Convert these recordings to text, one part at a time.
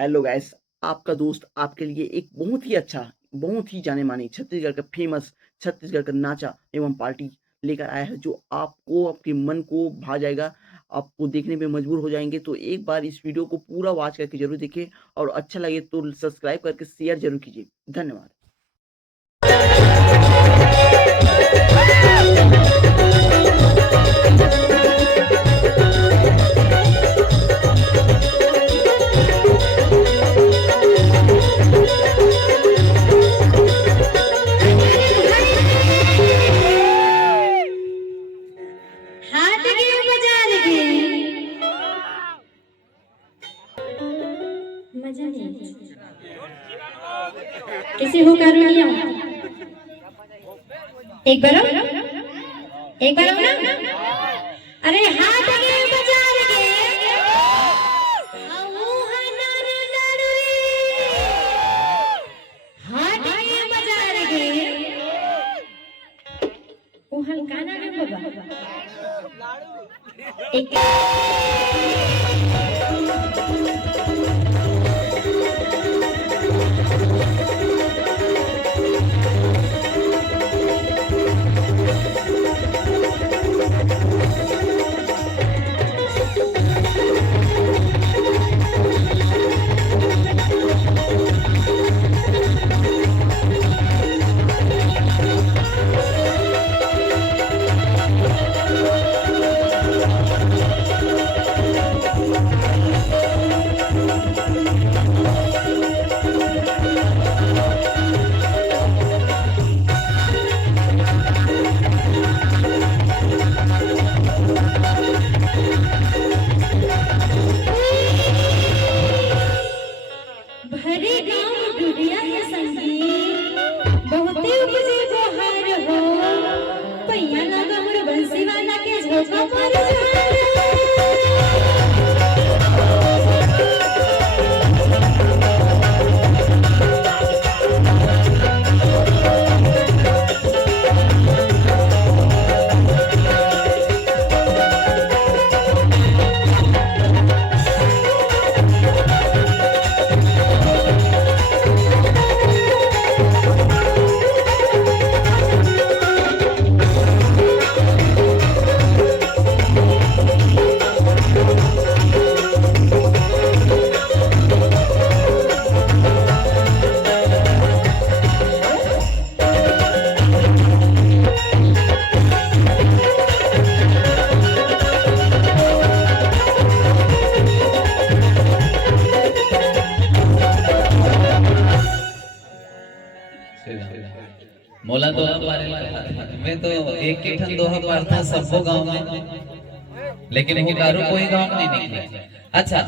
Hello guys, आपका दोस्त आपके लिए एक बहुत ही अच्छा, बहुत ही जाने-मानी छत्तीसगढ़ का फ़ेमस छत्तीसगढ़ का नाचा एवं पार्टी लेकर आया है, जो आपको आपके मन को भा जाएगा, आपको देखने पे मजबूर हो जाएँगे। तो एक बार इस वीडियो को पूरा वॉच करके ज़रूर देखें और अच्छा लगे तो सब्सक्राइब करके शेयर ज़रूर कीजिए। धन्यवाद। हाथ गे बाजार गे मजा नहीं कैसे हो कारुनिया एक बार आओ ना अरे हाथ गे बाजार गे आओ हनर नड़ुई हाथ गे बाजार गे ओ हल्का ना रे बाबा एक भरे गांव डुडिया है संगीत बहुते उपजे बहार हो पैया लगा मोर बंसी वाला के झोंका पर झार मोला तो हमारे में तो एक ही ठन दोहा पार था सबको गांव में, लेकिन वो दारू कोई गांव में नहीं निकले। अच्छा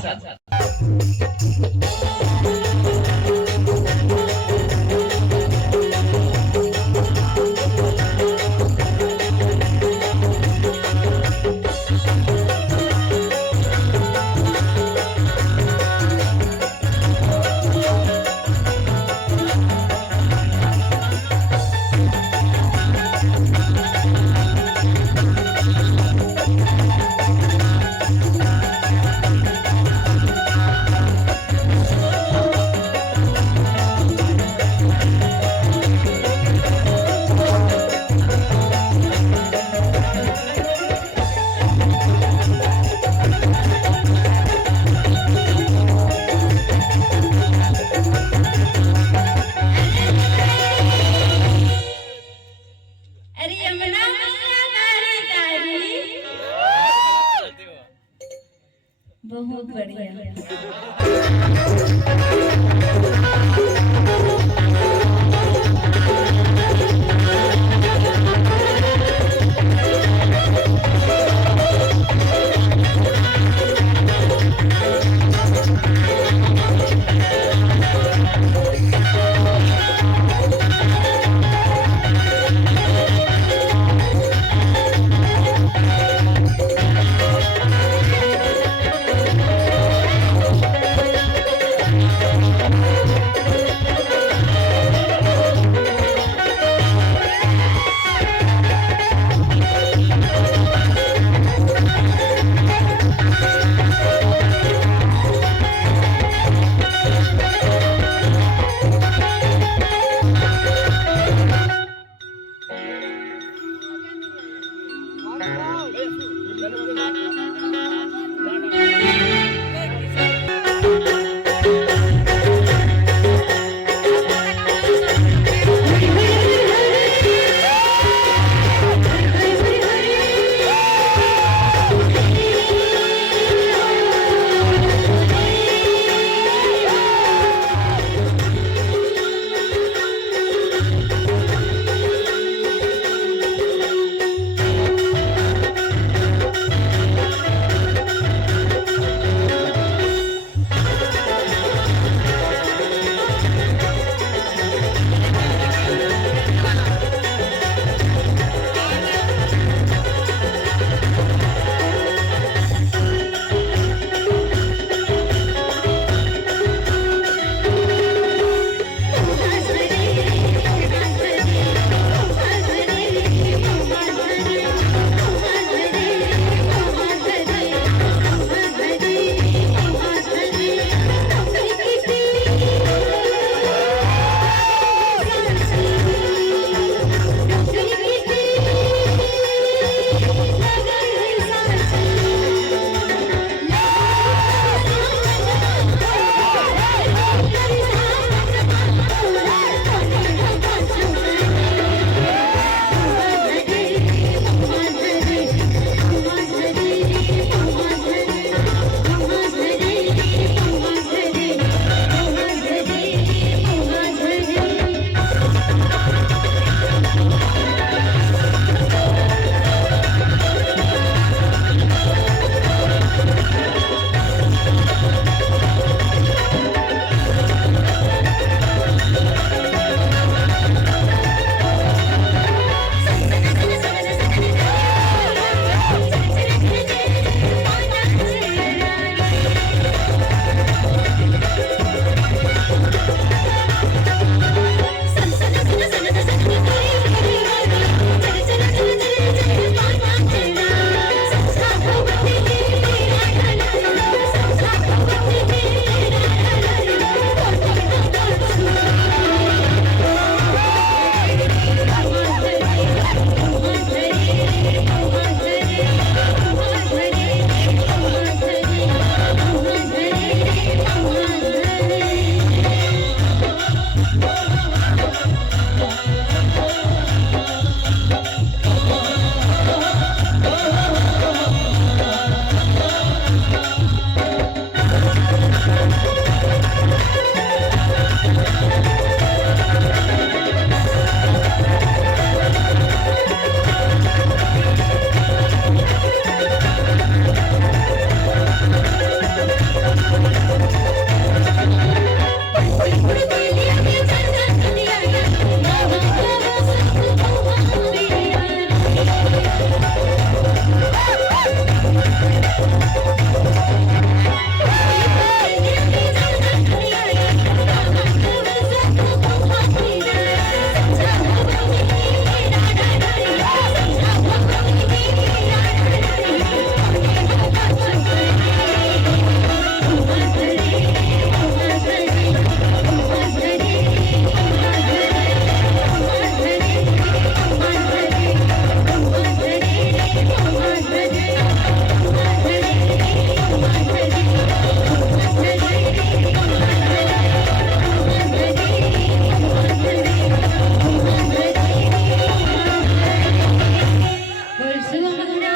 अरे यमुना मैया तारी तारी बहुत बढ़िया घरे